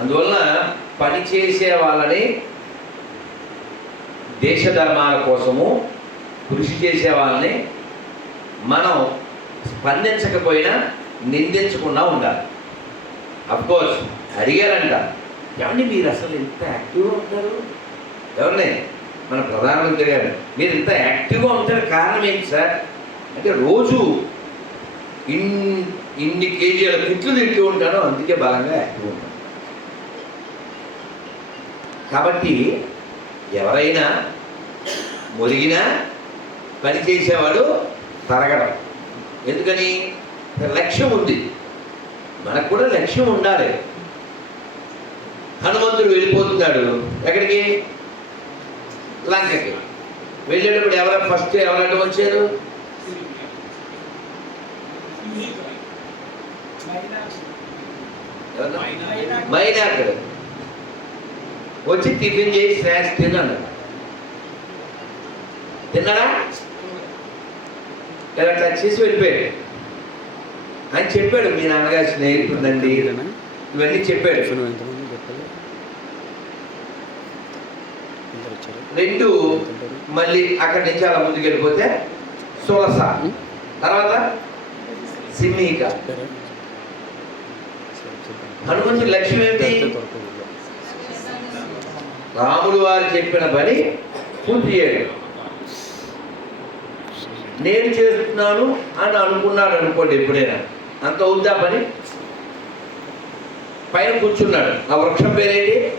అందువలన పనిచేసే వాళ్ళని దేశ ధర్మాల కోసము కృషి చేసే వాళ్ళని మనం స్పందించకపోయినా నిందించకుండా ఉండాలి. అఫ్కోర్స్ అడిగారంట ఏమండి మీరు అసలు ఇంత యాక్టివ్గా ఉంటారు? ఎవరిని? మన ప్రధానమంత్రి గారు మీరు ఇంత యాక్టివ్గా ఉంటారు కారణం ఏంటి సార్? అంటే రోజు ఇన్ ఇన్ని కేజీల తిట్లు తింటూ ఉంటాను అందుకే బలంగా యాక్టివ్ ఉంటాను. కాబట్టి ఎవరైనా మురిగినా పని చేసేవాడు తరగడం. ఎందుకని? లక్ష్యం ఉంది. మనకు కూడా లక్ష్యం ఉండాలి. హనుమంతుడు వెళ్ళిపోతున్నాడు. ఎక్కడికి? లంకకి. వెళ్ళేటప్పుడు ఎవరు ఫస్ట్ ఎవరంటే వచ్చారు? మైనాకుడు వచ్చి టిఫిన్ చేసి స్నాక్స్ తిన్నాడు. తిన్నాడా? ఇలా టచ్ చేసి వెళ్ళిపోయాడు. ఆయన చెప్పాడు మీ నాన్నగారు స్నేహితుడండి. ఇవన్నీ చెప్పాడు. రెండు మళ్ళీ అక్కడి నుంచి అలా ముందుకు వెళ్ళిపోతే సులస తర్వాత చెప్పండి. హనుమంతుడి లక్ష్యం ఏంటి రాములు వారు చెప్పిన పని పూర్తి చేయడం. నేను చేస్తున్నాను అని అనుకున్నాడు అనుకోండి ఎప్పుడైనా. అంత అవుద్దా పని? పైన కూర్చున్నాడు. ఆ వృక్షం పేరేంటి?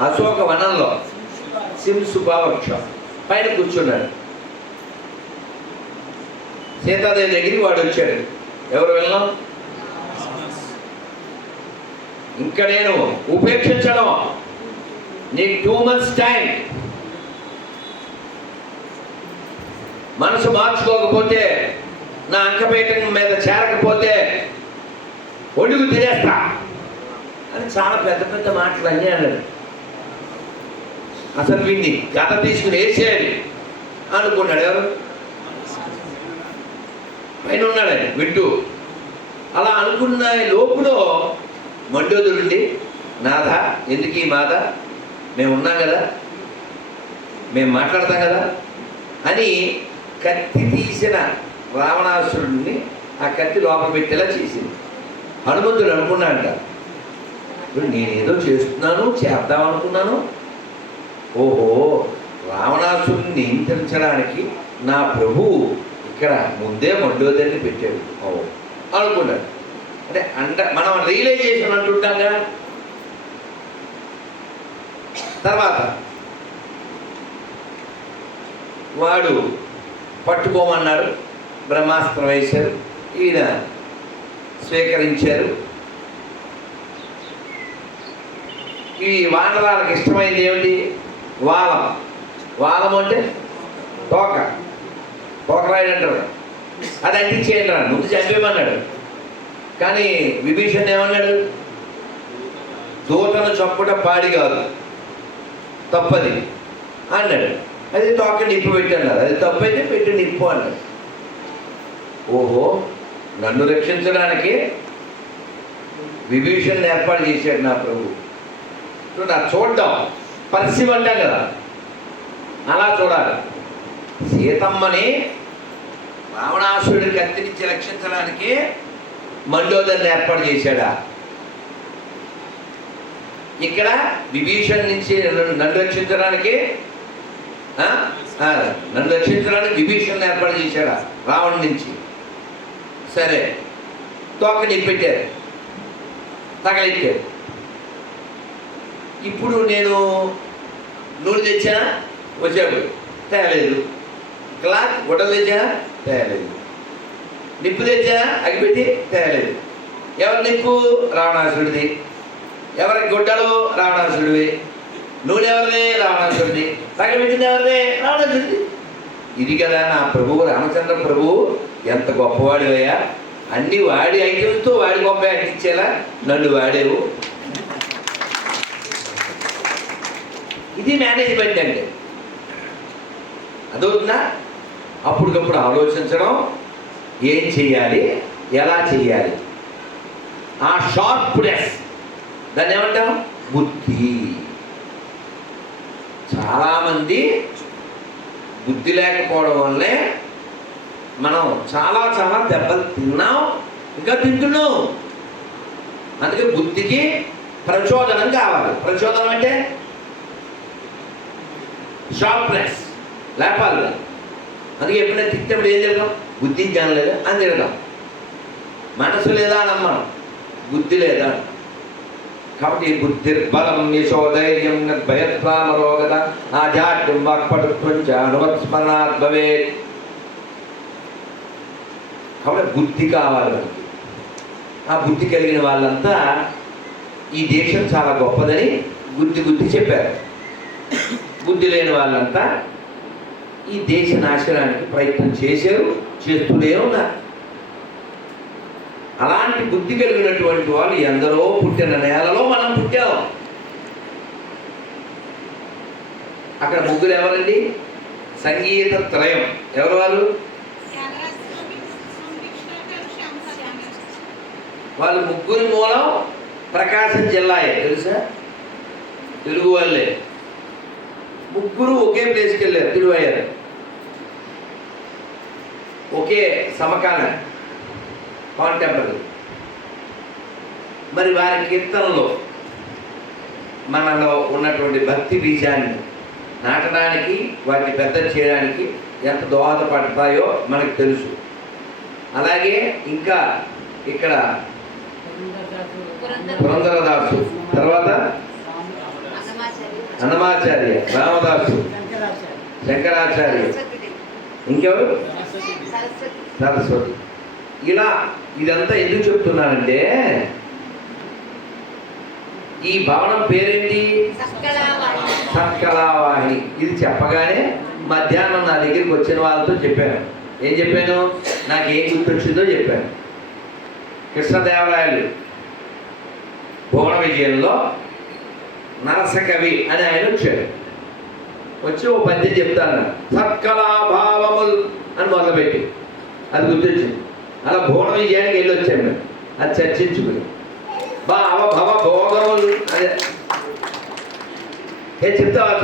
అశోక వనంలో. సింసుభా వృక్షం. పైన కూర్చున్నాడు. సీతాదేవి దగ్గరికి వాడు వచ్చాడు. ఎవరు వెళ్ళాం? ఇంకా నేను ఉపేక్షించడం నీకు టూ మంత్స్ టైం మనసు మార్చుకోకపోతే నా అంకపేటం మీద చేరకపోతే ఒడుగు తినేస్తా. అని చాలా పెద్ద పెద్ద మాటలు అన్నీ అన్నాడు. అసలు వీడిని గత తీసుకుని వేసేయాలి అనుకున్నాడు ఎవరు? పైన ఉన్నాడు ఆయన వింటూ. అలా అనుకున్న లోపులో మండోదురుండి నాథ ఎందుకు ఈ మాత? మేము ఉన్నాం కదా? మేము మాట్లాడతాం కదా? అని కత్తి తీసిన రావణాసురుడిని ఆ కత్తి లోపల పెట్టేలా చేసింది. హనుమంతుడు అనుకున్నాడంట ఇప్పుడు నేనేదో చేస్తున్నాను చేద్దాం అనుకున్నాను. ఓహో రావణాసురుడిని నియంత్రించడానికి నా ప్రభువు ఇక్కడ ముందే మండోదరిని పెట్టాడు. ఓ అనుకున్నాడు. అంటే అండ మనం రియలైజేషన్ అంటుంటాం కదా. తర్వాత వాడు పట్టుకోమన్నారు బ్రహ్మాస్త్రం వేశారు ఈయన స్వీకరించారు. ఈ వానరాలకు ఇష్టమైంది ఏమిటి? వాలం. వాలం అంటే తోక. తోకరాయుడు అంటారు. అది అంటించేయండి రా ముందు చంపేమన్నాడు కానీ విభీషణ్ ఏమన్నాడు? దూతను చంపుట పాడి కాదు తప్పది అన్నాడు. అది తోక నిప్పు పెట్టన్నారు అది తప్పైతే పెట్టి నిప్పు అన్నాడు. ఓహో నన్ను రక్షించడానికి విభీషణ్ ఏర్పాటు చేశాడు నా ప్రభు. నా చూడడం పరిస్థితి అంటాం కదా. అలా చూడాలి. సీతమ్మని రావణాసుడికి కత్తి నుంచి రక్షించడానికి మండోదరిని ఏర్పాటు చేశాడా? ఇక్కడ విభీషణ్ నుంచి నన్ను రక్షించడానికి నన్ను రక్షించడానికి విభీషణ్ ఏర్పాటు చేశాడా? రావణ్ నుంచి. సరే. తోకని నిప్పెట్టారు. తగలెట్టారు. ఇప్పుడు నేను నూనె తెచ్చా వచ్చాడు తేలేదు. క్లాత్ గుడ్డలు తెచ్చా తేలేదు. నిప్పు తెచ్చానా? అగిపెట్టి తేలేదు. ఎవరి నిప్పు? రావణాసురుడిది. ఎవరి గుడ్డలు? రావణాసురుడివి. నూనెవరిదే ఎవరిది? రావణాసుడిది ఎవరిదే? ఎవరిది ఇది కదా నా ప్రభువు రామచంద్ర ప్రభువు. ఎంత గొప్పవాడివయ్యా అన్ని వాడి ఐటమ్స్తో వాడి గొప్ప అంటించేలా నన్ను వాడేవు. ఇది మేనేజ్మెంట్ అండి. అదవుతుందా అప్పటికప్పుడు ఆలోచించడం ఏం చేయాలి ఎలా చేయాలి ఆ షార్ప్నెస్ దాన్ని ఏమంటాం? బుద్ధి. చాలామంది బుద్ధి లేకపోవడం వల్లే మనం చాలా చాలా దెబ్బలు తిన్నాం ఇంకా తింటున్నాం. అందుకే బుద్ధికి ప్రచోదనం కావాలి. ప్రచోదనం అంటే షార్ప్నెస్ లేపాలి. అందుకే ఎప్పుడైనా తిట్టినప్పుడు ఏం తిరగం బుద్ధి జ్ఞానం లేదా అని తిరగం మనసు లేదా అని అమ్మం బుద్ధి లేదా? కాబట్టి బుద్ధిర్బలం యశోధైర్యం నిర్భయత్వామరోగత ఆజాడ్యం వాక్పటుత్వం చ అనువత్స్మరణాత్ భవేత్. కాబట్టి బుద్ధి కావాలి మనకి. ఆ బుద్ధి కలిగిన వాళ్ళంతా ఈ దేశం చాలా గొప్పదని బుద్ధి బుద్ధి చెప్పారు. బుద్ధి లేని వాళ్ళంతా ఈ దేశ నాశనానికి ప్రయత్నం చేశారు చేస్తూనే ఉన్నారు. అలాంటి బుద్ధి కలిగినటువంటి వాళ్ళు ఎందరో పుట్టిన నేలలో మనం పుట్టాం. అక్కడ ముగ్గురు ఎవరండి? సంగీత త్రయం. ఎవరు వాళ్ళు? వాళ్ళు ముగ్గురు మూలం ప్రకాశం జిల్లాయే తెలుసా? తెలుగు వాళ్ళే. ముగ్గురు ఒకే ప్లేస్కి వెళ్ళారు తిరువయ్యారు ఒకే సమకాల కాంటెంపరీ మరి వారి కీర్తనలో మనలో ఉన్నటువంటి భక్తి బీజాన్ని నాటడానికి వాటిని పెద్ద చేయడానికి ఎంత దోహదపడతాయో మనకు తెలుసు. అలాగే ఇంకా ఇక్కడ పురంధరదాసు. తర్వాత అన్నమాచార్య. రామదాసు. శంకరాచార్య. ఇంకెవరు? సరస్వతి. ఇలా ఇదంతా ఎందుకు చెప్తున్నానంటే ఈ భవనం పేరేంటి? సత్కళావాహిని. ఇది చెప్పగానే మధ్యాహ్నం నా దగ్గరికి వచ్చిన వాళ్ళతో చెప్పాను. ఏం చెప్పాను? నాకు ఏం గుర్తొచ్చిందో చెప్పాను. కృష్ణదేవరాయలు భువన విజయంలో నరసకవి అని ఆయన వచ్చాడు వచ్చి ఓ పద్యం చెప్తాను. సత్కళాభావముల్ అని మొదలుపెట్టి. అది గుర్తొచ్చింది. అలా భువన విజయానికి వెళ్ళి వచ్చాను మేము అది చర్చించుకుని. భావ భవ భోగములు అదే చెప్తావా చెప్తావా